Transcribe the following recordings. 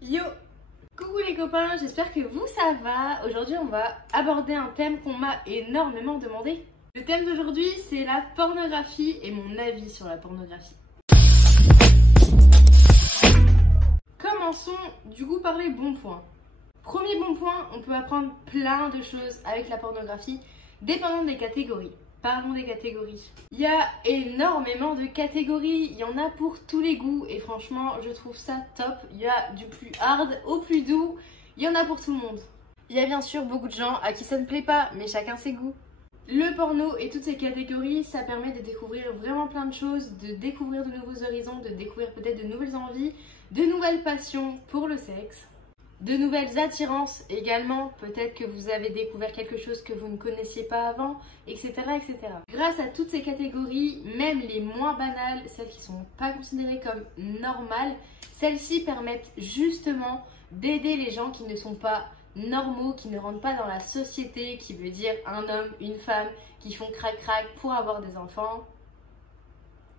Yo! Coucou les copains, j'espère que vous ça va. Aujourd'hui on va aborder un thème qu'on m'a énormément demandé. Le thème d'aujourd'hui c'est la pornographie et mon avis sur la pornographie. Commençons du coup par les bons points. Premier bon point, on peut apprendre plein de choses avec la pornographie, dépendant des catégories. Parlons des catégories. Il y a énormément de catégories, il y en a pour tous les goûts et franchement je trouve ça top. Il y a du plus hard au plus doux, il y en a pour tout le monde. Il y a bien sûr beaucoup de gens à qui ça ne plaît pas, mais chacun ses goûts. Le porno et toutes ces catégories, ça permet de découvrir vraiment plein de choses, de découvrir de nouveaux horizons, de découvrir peut-être de nouvelles envies, de nouvelles passions pour le sexe. De nouvelles attirances également, peut-être que vous avez découvert quelque chose que vous ne connaissiez pas avant, etc., etc. Grâce à toutes ces catégories, même les moins banales, celles qui ne sont pas considérées comme normales, celles-ci permettent justement d'aider les gens qui ne sont pas normaux, qui ne rentrent pas dans la société, qui veut dire un homme, une femme, qui font crac-crac pour avoir des enfants.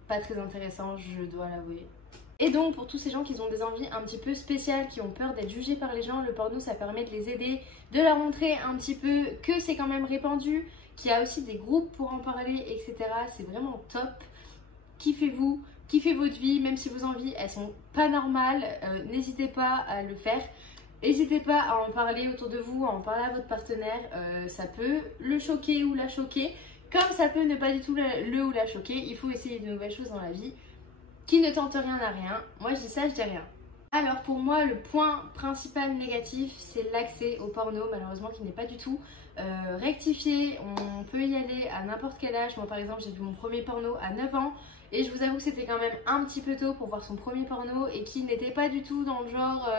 Pas très intéressant, je dois l'avouer. Et donc pour tous ces gens qui ont des envies un petit peu spéciales, qui ont peur d'être jugés par les gens, le porno ça permet de les aider, de leur montrer un petit peu que c'est quand même répandu, qu'il y a aussi des groupes pour en parler, etc. C'est vraiment top. Kiffez-vous, kiffez votre vie, même si vos envies elles sont pas normales, n'hésitez pas à le faire. N'hésitez pas à en parler autour de vous, à en parler à votre partenaire, ça peut le choquer ou la choquer, comme ça peut ne pas du tout le ou la choquer. Il faut essayer de nouvelles choses dans la vie. Qui ne tente rien n'a rien. Moi je dis ça, je dis rien. Alors pour moi le point principal négatif c'est l'accès au porno, malheureusement qui n'est pas du tout rectifié. On peut y aller à n'importe quel âge. Moi par exemple j'ai vu mon premier porno à 9 ans et je vous avoue que c'était quand même un petit peu tôt pour voir son premier porno et qui n'était pas du tout dans le genre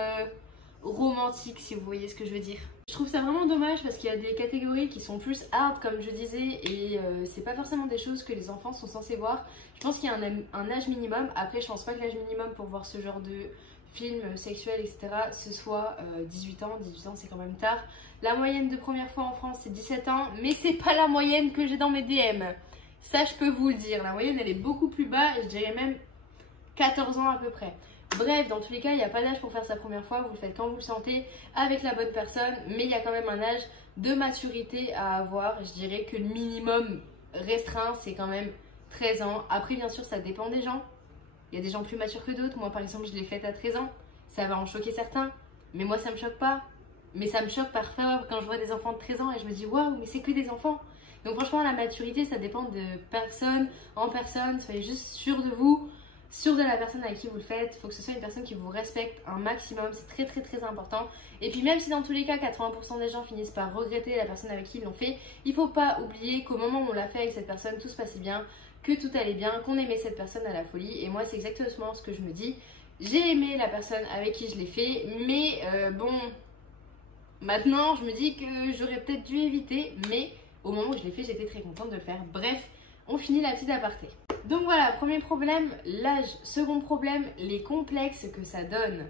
romantique, si vous voyez ce que je veux dire. Je trouve ça vraiment dommage parce qu'il y a des catégories qui sont plus hard comme je disais et c'est pas forcément des choses que les enfants sont censés voir. Je pense qu'il y a un âge minimum. Après je pense pas que l'âge minimum pour voir ce genre de film sexuel etc ce soit 18 ans. 18 ans c'est quand même tard. La moyenne de première fois en France c'est 17 ans mais c'est pas la moyenne que j'ai dans mes DM. Ça je peux vous le dire, la moyenne elle est beaucoup plus bas, je dirais même 14 ans à peu près. Bref, dans tous les cas, il n'y a pas d'âge pour faire sa première fois, vous le faites quand vous le sentez, avec la bonne personne, mais il y a quand même un âge de maturité à avoir. Je dirais que le minimum restreint, c'est quand même 13 ans. Après, bien sûr, ça dépend des gens. Il y a des gens plus matures que d'autres. Moi, par exemple, je l'ai faite à 13 ans. Ça va en choquer certains, mais moi, ça me choque pas. Mais ça me choque parfois quand je vois des enfants de 13 ans et je me dis, waouh, mais c'est que des enfants. Donc franchement, la maturité, ça dépend de personne en personne. Soyez juste sûr de vous. Sûr de la personne avec qui vous le faites, il faut que ce soit une personne qui vous respecte un maximum, c'est très important. Et puis même si dans tous les cas 80% des gens finissent par regretter la personne avec qui ils l'ont fait, il faut pas oublier qu'au moment où on l'a fait avec cette personne, tout se passait bien, que tout allait bien, qu'on aimait cette personne à la folie. Et moi c'est exactement ce que je me dis, j'ai aimé la personne avec qui je l'ai fait, mais bon, maintenant je me dis que j'aurais peut-être dû éviter, mais au moment où je l'ai fait j'étais très contente de le faire. Bref, on finit la petite aparté. Donc voilà, premier problème, l'âge. Second problème, les complexes que ça donne.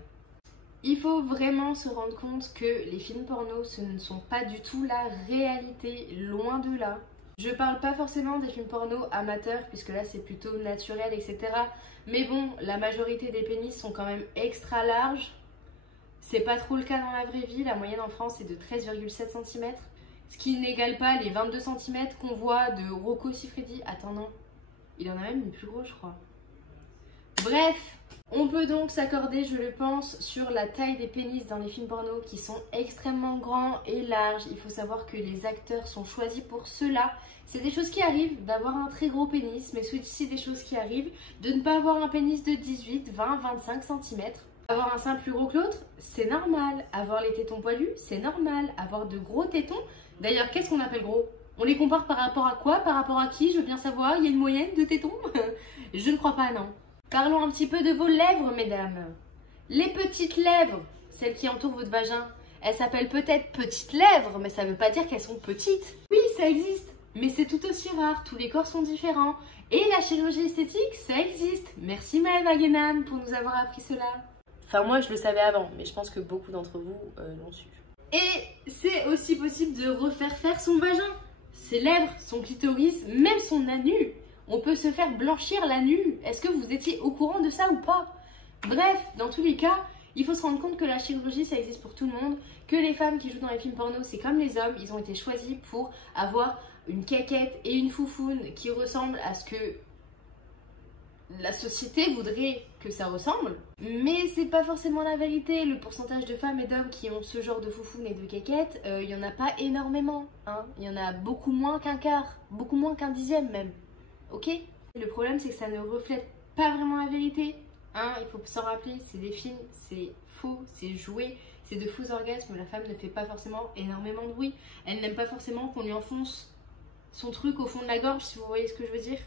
Il faut vraiment se rendre compte que les films porno, ce ne sont pas du tout la réalité, loin de là. Je parle pas forcément des films porno amateurs, puisque là c'est plutôt naturel, etc. Mais bon, la majorité des pénis sont quand même extra larges. C'est pas trop le cas dans la vraie vie, la moyenne en France est de 13,7 cm. Ce qui n'égale pas les 22 cm qu'on voit de Rocco Siffredi. Attends, non. Il en a même une plus grosse, je crois. Bref, on peut donc s'accorder, je le pense, sur la taille des pénis dans les films porno qui sont extrêmement grands et larges. Il faut savoir que les acteurs sont choisis pour cela. C'est des choses qui arrivent d'avoir un très gros pénis, mais c'est aussi des choses qui arrivent de ne pas avoir un pénis de 18, 20, 25 cm. Avoir un sein plus gros que l'autre, c'est normal. Avoir les tétons poilus, c'est normal. Avoir de gros tétons, d'ailleurs, qu'est-ce qu'on appelle gros ? On les compare par rapport à quoi? Par rapport à qui? Je veux bien savoir. Il y a une moyenne de tétons? Je ne crois pas, non. Parlons un petit peu de vos lèvres, mesdames. Les petites lèvres, celles qui entourent votre vagin, elles s'appellent peut-être petites lèvres, mais ça ne veut pas dire qu'elles sont petites. Oui, ça existe, mais c'est tout aussi rare. Tous les corps sont différents. Et la chirurgie esthétique, ça existe. Merci Maëlle Wagenham pour nous avoir appris cela. Enfin, moi, je le savais avant, mais je pense que beaucoup d'entre vous l'ont su. Et c'est aussi possible de refaire faire son vagin. Ses lèvres, son clitoris, même son anus. On peut se faire blanchir l'anus. Est-ce que vous étiez au courant de ça ou pas? Bref, dans tous les cas, Il faut se rendre compte que la chirurgie, ça existe pour tout le monde, que les femmes qui jouent dans les films porno, c'est comme les hommes, ils ont été choisis pour avoir une caquette et une foufoune qui ressemblent à ce que la société voudrait que ça ressemble. Mais c'est pas forcément la vérité. Le pourcentage de femmes et d'hommes qui ont ce genre de foufoune et de caquette, il y en a pas énormément. Hein. Il y en a beaucoup moins qu'un quart, beaucoup moins qu'un dixième même. Ok? Le problème, c'est que ça ne reflète pas vraiment la vérité. Hein, il faut s'en rappeler, c'est des films, c'est faux, c'est joué, c'est de faux orgasmes. La femme ne fait pas forcément énormément de bruit. Elle n'aime pas forcément qu'on lui enfonce son truc au fond de la gorge, si vous voyez ce que je veux dire.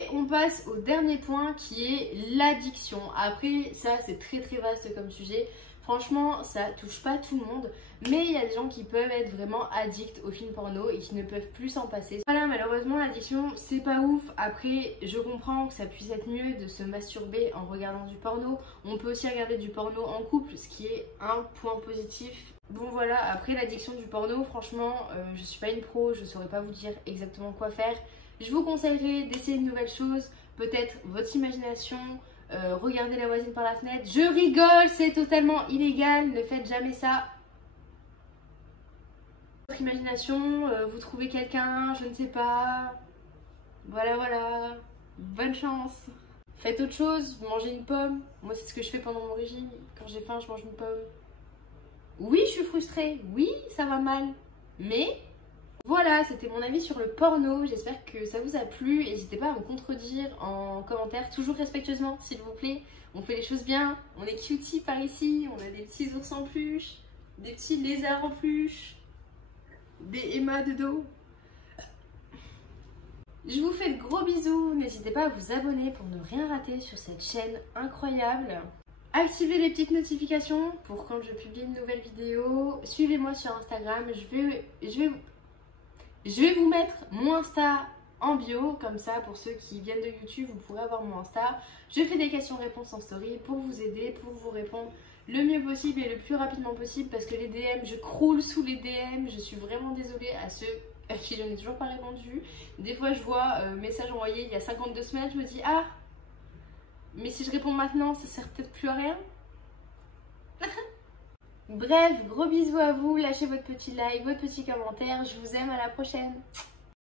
Et on passe au dernier point qui est l'addiction. Après, ça c'est très très vaste comme sujet. Franchement, ça touche pas tout le monde, mais il y a des gens qui peuvent être vraiment addicts aux films porno et qui ne peuvent plus s'en passer. Voilà, malheureusement, l'addiction, c'est pas ouf. Après, je comprends que ça puisse être mieux de se masturber en regardant du porno. On peut aussi regarder du porno en couple, ce qui est un point positif. Bon voilà, après l'addiction du porno, franchement, je suis pas une pro, je saurais pas vous dire exactement quoi faire. Je vous conseillerais d'essayer de nouvelles choses, peut-être votre imagination, regarder la voisine par la fenêtre. Je rigole, c'est totalement illégal, ne faites jamais ça. Votre imagination, vous trouvez quelqu'un, je ne sais pas. Voilà, bonne chance. Faites autre chose, mangez une pomme. Moi c'est ce que je fais pendant mon régime, quand j'ai faim je mange une pomme. Oui, je suis frustrée, oui, ça va mal, mais voilà, c'était mon avis sur le porno. J'espère que ça vous a plu. N'hésitez pas à me contredire en commentaire, toujours respectueusement, s'il vous plaît. On fait les choses bien, on est cutie par ici, on a des petits ours en peluche, des petits lézards en peluche, des Emma de dos. Je vous fais de gros bisous, n'hésitez pas à vous abonner pour ne rien rater sur cette chaîne incroyable. Activez les petites notifications pour quand je publie une nouvelle vidéo. Suivez-moi sur Instagram. Je vais vous mettre mon Insta en bio. Comme ça, pour ceux qui viennent de YouTube, vous pourrez avoir mon Insta. Je fais des questions-réponses en story pour vous aider, pour vous répondre le mieux possible et le plus rapidement possible. Parce que les DM, je croule sous les DM. Je suis vraiment désolée à ceux à qui je n'ai toujours pas répondu. Des fois, je vois message envoyé il y a 52 semaines. Je me dis, ah, mais si je réponds maintenant, ça sert peut-être plus à rien. Bref, gros bisous à vous. Lâchez votre petit like, votre petit commentaire. Je vous aime, à la prochaine.